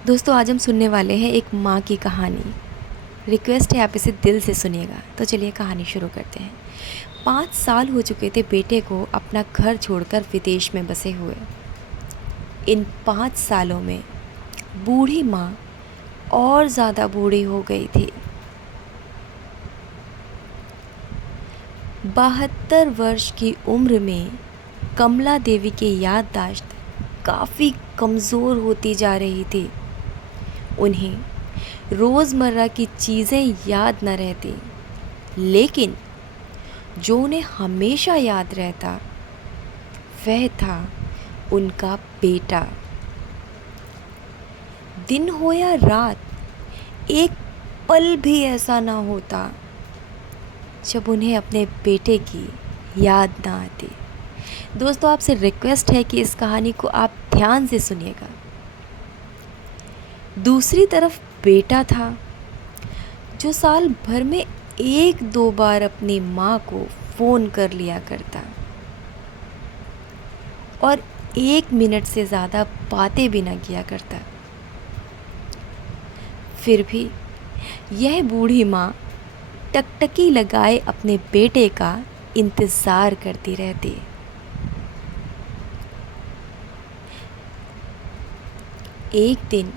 दोस्तों आज हम सुनने वाले हैं एक माँ की कहानी। रिक्वेस्ट है आप इसे दिल से सुनिएगा। तो चलिए कहानी शुरू करते हैं। 5 साल हो चुके थे बेटे को अपना घर छोड़कर विदेश में बसे हुए। इन 5 सालों में बूढ़ी माँ और ज़्यादा बूढ़ी हो गई थी। 72 वर्ष की उम्र में कमला देवी की याददाश्त काफ़ी कमज़ोर होती जा रही थी। उन्हें रोज़मर्रा की चीज़ें याद न रहती, लेकिन जो उन्हें हमेशा याद रहता वह था उनका बेटा। दिन हो या रात, एक पल भी ऐसा ना होता जब उन्हें अपने बेटे की याद ना आती। दोस्तों आपसे रिक्वेस्ट है कि इस कहानी को आप ध्यान से सुनिएगा। दूसरी तरफ बेटा था जो साल भर में 1-2 बार अपनी माँ को फ़ोन कर लिया करता और 1 मिनट से ज़्यादा बातें भी ना किया करता। फिर भी यह बूढ़ी माँ टकटकी लगाए अपने बेटे का इंतज़ार करती रहती। एक दिन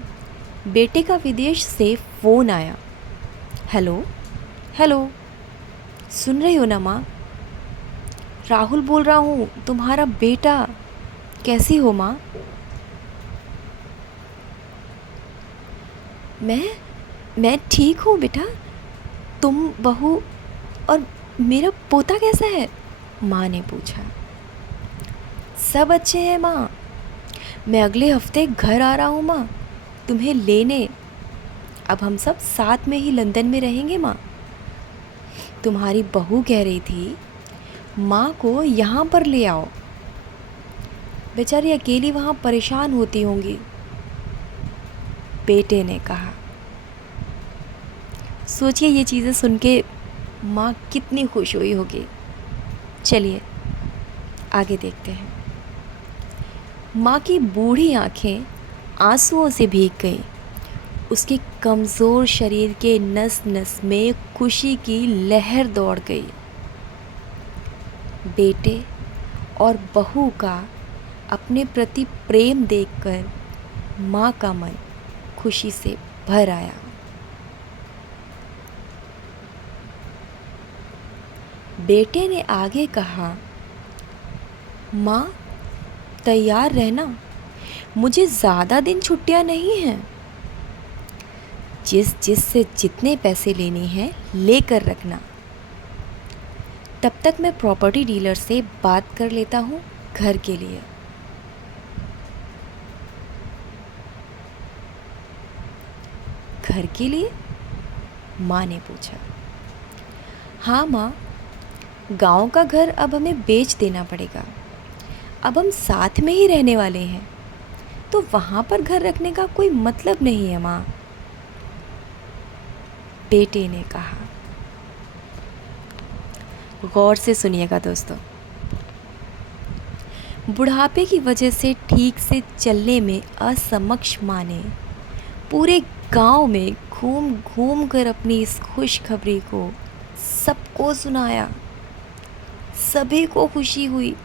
बेटे का विदेश से फ़ोन आया। हेलो हेलो, सुन रही हो ना माँ? राहुल बोल रहा हूँ, तुम्हारा बेटा। कैसी हो माँ? मैं ठीक हूँ बेटा। तुम बहू और मेरा पोता कैसा है? माँ ने पूछा। सब अच्छे हैं माँ। मैं अगले हफ्ते घर आ रहा हूँ माँ, तुम्हें लेने। अब हम सब साथ में ही लंदन में रहेंगे माँ। तुम्हारी बहू कह रही थी माँ को यहाँ पर ले आओ, बेचारी अकेली वहाँ परेशान होती होंगी, बेटे ने कहा। सोचिए ये चीज़ें सुन के माँ कितनी खुश हुई होगी। चलिए आगे देखते हैं। माँ की बूढ़ी आंखें आंसुओं से भीग गईं। उसके कमज़ोर शरीर के नस नस में खुशी की लहर दौड़ गई। बेटे और बहू का अपने प्रति प्रेम देखकर माँ का मन खुशी से भर आया। बेटे ने आगे कहा, माँ तैयार रहना, मुझे ज़्यादा दिन छुट्टियाँ नहीं हैं। जिससे जितने पैसे लेने हैं लेकर रखना। तब तक मैं प्रॉपर्टी डीलर से बात कर लेता हूँ घर के लिए। घर के लिए? माँ ने पूछा। हाँ माँ, गांव का घर अब हमें बेच देना पड़ेगा। अब हम साथ में ही रहने वाले हैं, तो वहाँ पर घर रखने का कोई मतलब नहीं है माँ, बेटे ने कहा। गौर से सुनिएगा दोस्तों। बुढ़ापे की वजह से ठीक से चलने में असमक्ष माँ ने पूरे गांव में घूम घूम कर अपनी इस खुशखबरी को सबको सुनाया। सभी को खुशी हुई।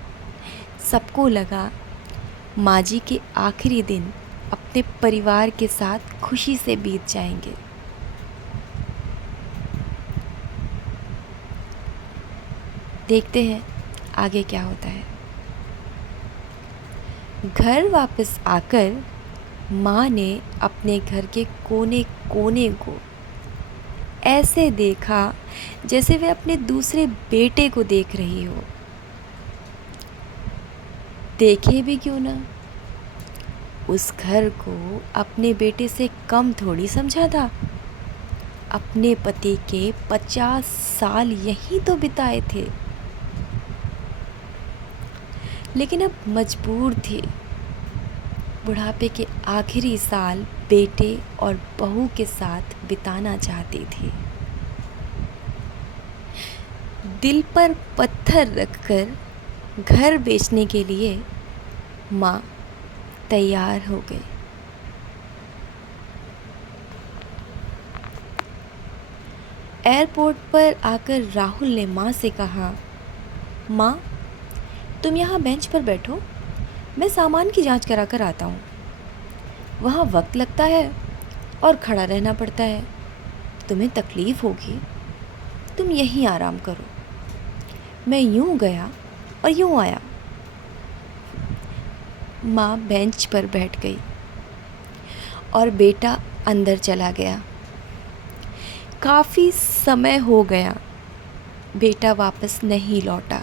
सबको लगा माँ जी के आखिरी दिन अपने परिवार के साथ खुशी से बीत जाएंगे। देखते हैं आगे क्या होता है। घर वापस आकर माँ ने अपने घर के कोने कोने को ऐसे देखा जैसे वे अपने दूसरे बेटे को देख रही हो। देखे भी क्यों ना, उस घर को अपने बेटे से कम थोड़ी समझा था। अपने पति के 50 साल यहीं तो बिताए थे, लेकिन अब मजबूर थे। बुढ़ापे के आखिरी साल बेटे और बहू के साथ बिताना चाहती थी। दिल पर पत्थर रखकर घर बेचने के लिए माँ तैयार हो गई। एयरपोर्ट पर आकर राहुल ने माँ से कहा, माँ, तुम यहाँ बेंच पर बैठो, मैं सामान की जांच करा कर आता हूँ। वहाँ वक्त लगता है और खड़ा रहना पड़ता है, तुम्हें तकलीफ़ होगी, तुम यहीं आराम करो। मैं यूँ गया और यूँ आया। माँ बेंच पर बैठ गई और बेटा अंदर चला गया। काफ़ी समय हो गया, बेटा वापस नहीं लौटा।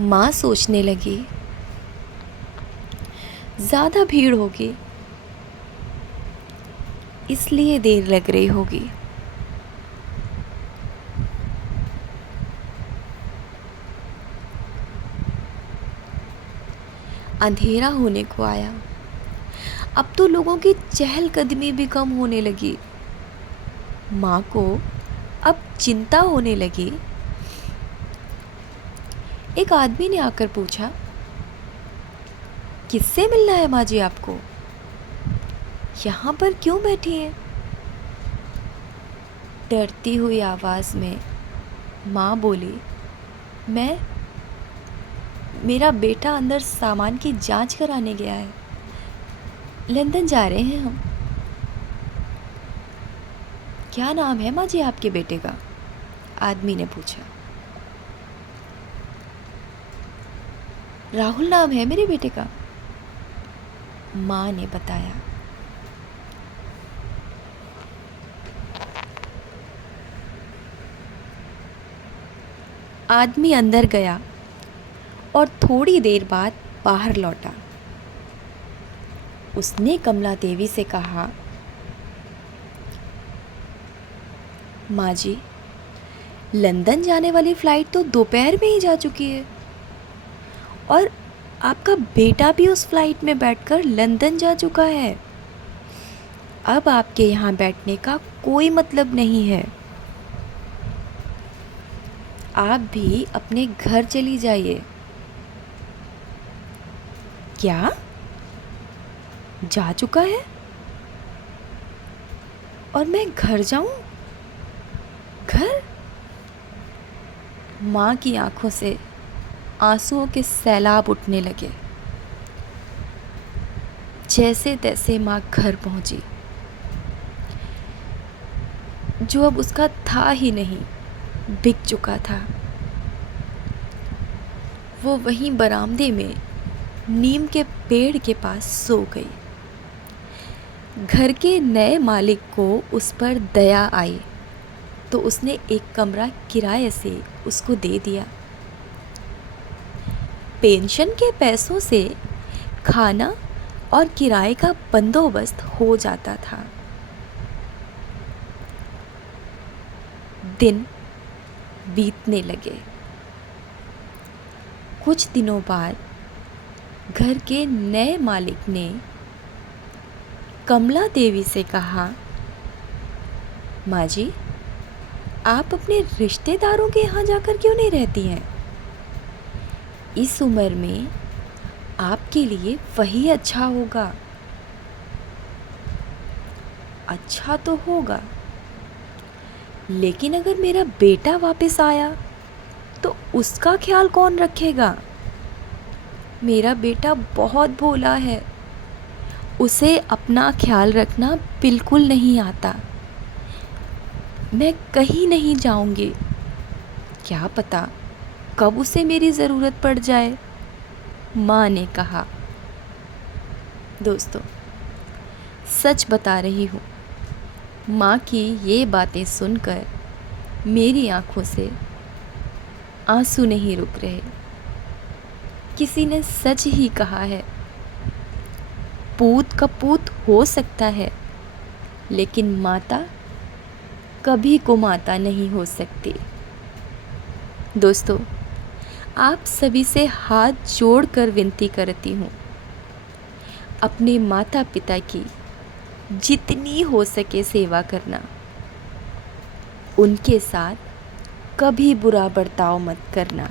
माँ सोचने लगी, ज़्यादा भीड़ होगी इसलिए देर लग रही होगी। अंधेरा होने को आया। अब तो लोगों की चहलकदमी भी कम होने लगी। माँ को अब चिंता होने लगी। एक आदमी ने आकर पूछा, किससे मिलना है माँ जी आपको? यहाँ पर क्यों बैठी हैं? डरती हुई आवाज़ में माँ बोली, मेरा बेटा अंदर सामान की जांच कराने गया है, लंदन जा रहे हैं हम। क्या नाम है माँ जी आपके बेटे का? आदमी ने पूछा। राहुल नाम है मेरे बेटे का, माँ ने बताया। आदमी अंदर गया और थोड़ी देर बाद बाहर लौटा। उसने कमला देवी से कहा, माँ जी, लंदन जाने वाली फ़्लाइट तो दोपहर में ही जा चुकी है और आपका बेटा भी उस फ़्लाइट में बैठकर लंदन जा चुका है। अब आपके यहाँ बैठने का कोई मतलब नहीं है। आप भी अपने घर चली जाइए। क्या? जा चुका है और मैं घर जाऊं? घर? माँ की आंखों से आंसुओं के सैलाब उठने लगे। जैसे तैसे माँ घर पहुंची, जो अब उसका था ही नहीं, बिक चुका था। वो वहीं बरामदे में नीम के पेड़ के पास सो गई। घर के नए मालिक को उस पर दया आई तो उसने एक कमरा किराए से उसको दे दिया। पेंशन के पैसों से खाना और किराए का बंदोबस्त हो जाता था। दिन बीतने लगे। कुछ दिनों बाद घर के नए मालिक ने कमला देवी से कहा, माँ जी, आप अपने रिश्तेदारों के यहाँ जाकर क्यों नहीं रहती हैं? इस उम्र में आपके लिए वही अच्छा होगा। अच्छा तो होगा, लेकिन अगर मेरा बेटा वापस आया तो उसका ख्याल कौन रखेगा? मेरा बेटा बहुत भोला है, उसे अपना ख्याल रखना बिल्कुल नहीं आता। मैं कहीं नहीं जाऊंगी, क्या पता कब उसे मेरी ज़रूरत पड़ जाए, माँ ने कहा। दोस्तों, सच बता रही हूँ, माँ की ये बातें सुनकर मेरी आँखों से आंसू नहीं रुक रहे। किसी ने सच ही कहा है, पूत का पूत हो सकता है, लेकिन माता कभी कुमाता नहीं हो सकती। दोस्तों, आप सभी से हाथ जोड़कर विनती करती हूँ, अपने माता पिता की जितनी हो सके सेवा करना। उनके साथ कभी बुरा बर्ताव मत करना।